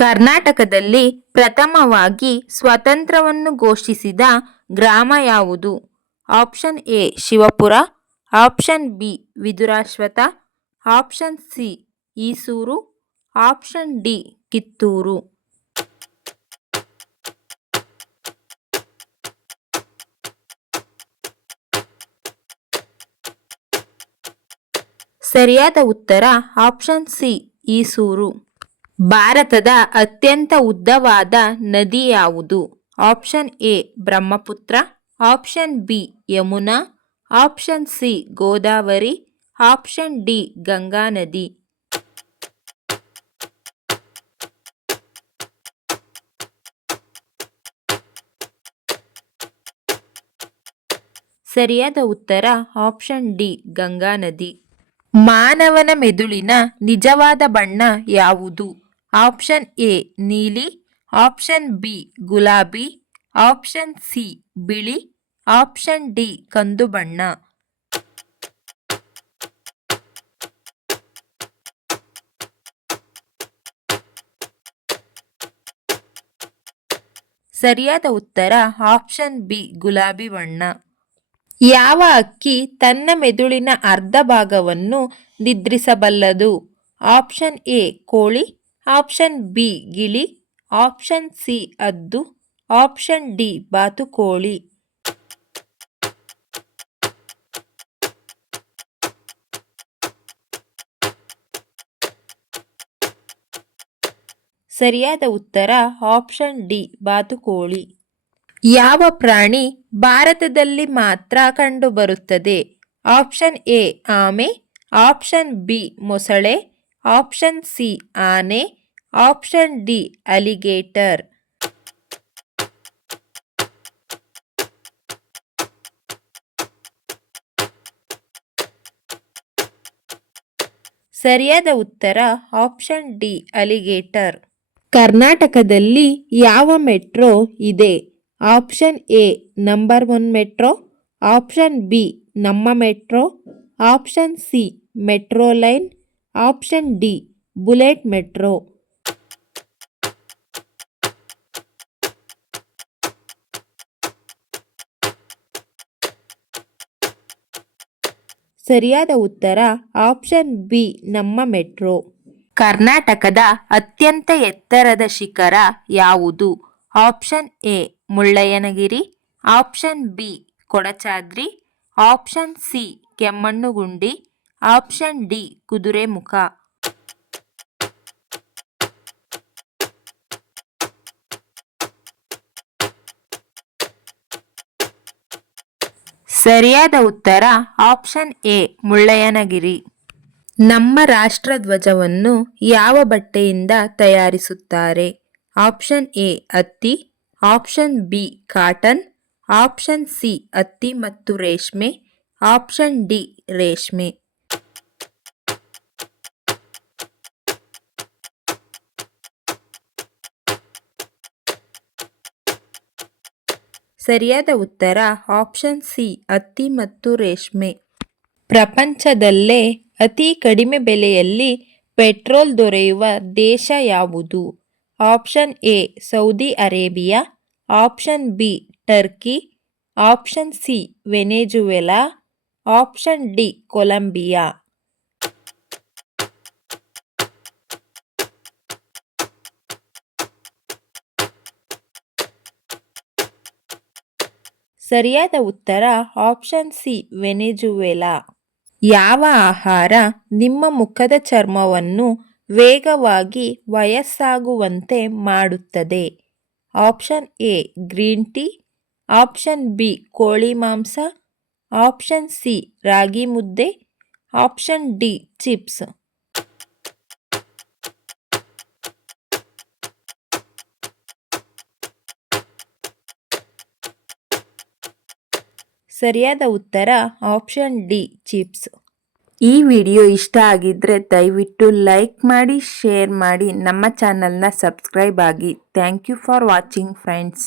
ಕರ್ನಾಟಕದಲ್ಲಿ ಪ್ರಥಮವಾಗಿ ಸ್ವಾತಂತ್ರ್ಯವನ್ನು ಘೋಷಿಸಿದ ಗ್ರಾಮ ಯಾವುದು? Option A Shivapura, option B Vidurashwatha, option C Esuru, option D Kittur. ಸರಿಯಾದ ಉತ್ತರ ಆಪ್ಷನ್ ಸಿ ಈಸೂರು. ಭಾರತದ ಅತ್ಯಂತ ಉದ್ದವಾದ ನದಿ ಯಾವುದು? Option A Brahmaputra, option B Yamuna, option C Godavari, option D Ganga ನದಿ. ಸರಿಯಾದ ಉತ್ತರ ಆಪ್ಷನ್ ಡಿ ಗಂಗಾ ನದಿ. ಮಾನವನ ಮೆದುಳಿನ ನಿಜವಾದ ಬಣ್ಣ ಯಾವುದು? ಆಪ್ಷನ್ ಎ ನೀಲಿ, ಆಪ್ಷನ್ ಬಿ ಗುಲಾಬಿ, ಆಪ್ಷನ್ ಸಿ ಬಿಳಿ, ಆಪ್ಷನ್ ಡಿ ಕಂದು ಬಣ್ಣ. ಸರಿಯಾದ ಉತ್ತರ ಆಪ್ಷನ್ ಬಿ ಗುಲಾಬಿ ಬಣ್ಣ. ಯಾವ ಹಕ್ಕಿ ತನ್ನ ಮೆದುಳಿನ ಅರ್ಧ ಭಾಗವನ್ನು ನಿದ್ರಿಸಬಲ್ಲದು? ಆಪ್ಷನ್ ಎ ಕೋಳಿ, ಆಪ್ಷನ್ ಬಿ ಗಿಳಿ, ಆಪ್ಷನ್ ಸಿ ಹದ್ದು, ಆಪ್ಷನ್ ಡಿ ಬಾತುಕೋಳಿ. ಸರಿಯಾದ ಉತ್ತರ ಆಪ್ಷನ್ ಡಿ ಬಾತುಕೋಳಿ. ಯಾವ ಪ್ರಾಣಿ ಭಾರತದಲ್ಲಿ ಮಾತ್ರ ಕಂಡುಬರುತ್ತದೆ? ಆಪ್ಷನ್ ಎ ಆಮೆ, ಆಪ್ಷನ್ ಬಿ ಮೊಸಳೆ, ಆಪ್ಷನ್ ಸಿ ಆನೆ, ಆಪ್ಷನ್ ಡಿ ಅಲಿಗೇಟರ್. ಸರಿಯಾದ ಉತ್ತರ ಆಪ್ಷನ್ ಡಿ ಅಲಿಗೇಟರ್. ಕರ್ನಾಟಕದಲ್ಲಿ ಯಾವ ಮೆಟ್ರೋ ಇದೆ? Option A number 1 metro, option B Namma metro, option C metro line, option D bullet metro. ಸರಿಯಾದ ಉತ್ತರ ಆಪ್ಷನ್ ಬಿ ನಮ್ಮ ಮೆಟ್ರೋ. ಕರ್ನಾಟಕದ ಅತ್ಯಂತ ಎತ್ತರದ ಶಿಖರ ಯಾವುದು? Option A Mullayanagiri, option B Kodachadri, option C Kemmangundi, option D Kudremukh. ಸರಿಯಾದ ಉತ್ತರ ಆಪ್ಷನ್ ಎ ಮುಳ್ಳಯ್ಯನಗಿರಿ. ನಮ್ಮ ರಾಷ್ಟ್ರಧ್ವಜವನ್ನು ಯಾವ ಬಟ್ಟೆಯಿಂದ ತಯಾರಿಸುತ್ತಾರೆ? ಆಪ್ಷನ್ ಎ ಹತ್ತಿ, option B cotton, option C ಹತ್ತಿ ಮತ್ತು ರೇಷ್ಮೆ, ಆಪ್ಷನ್ ಡಿ ರೇಷ್ಮೆ. ಸರಿಯಾದ ಉತ್ತರ ಆಪ್ಷನ್ ಸಿ ಹತ್ತಿ ಮತ್ತು ರೇಷ್ಮೆ. ಪ್ರಪಂಚದಲ್ಲೇ ಅತಿ ಕಡಿಮೆ ಬೆಲೆಯಲ್ಲಿ ಪೆಟ್ರೋಲ್ ದೊರೆಯುವ ದೇಶ ಯಾವುದು? Option A Saudi Arabia, option B Turkey, option C Venezuela, option D Colombia. ಸರಿಯಾದ ಉತ್ತರ ಆಪ್ಷನ್ ಸಿ ವೆನೆಜುವೆಲಾ. ಯಾವ ಆಹಾರ ನಿಮ್ಮ ಮುಖದ ಚರ್ಮವನ್ನು ವೇಗವಾಗಿ ವಯಸ್ಸಾಗುವಂತೆ ಮಾಡುತ್ತದೆ? Option A green tea, option B ಕೋಳಿ ಮಾಂಸ, ಆಪ್ಷನ್ ಸಿ ರಾಗಿ ಮುದ್ದೆ, ಆಪ್ಷನ್ ಡಿ ಚಿಪ್ಸ್. ಸರಿಯಾದ ಉತ್ತರ ಆಪ್ಷನ್ ಡಿ ಚಿಪ್ಸ್. ಈ ವಿಡಿಯೋ ಇಷ್ಟ ಆಗಿದ್ರೆ ದಯವಿಟ್ಟು ಲೈಕ್ ಮಾಡಿ, ಶೇರ್ ಮಾಡಿ, ನಮ್ಮ ಚಾನಲ್ನ ಸಬ್ಸ್ಕ್ರೈಬ್ ಆಗಿ. Thank you for watching friends.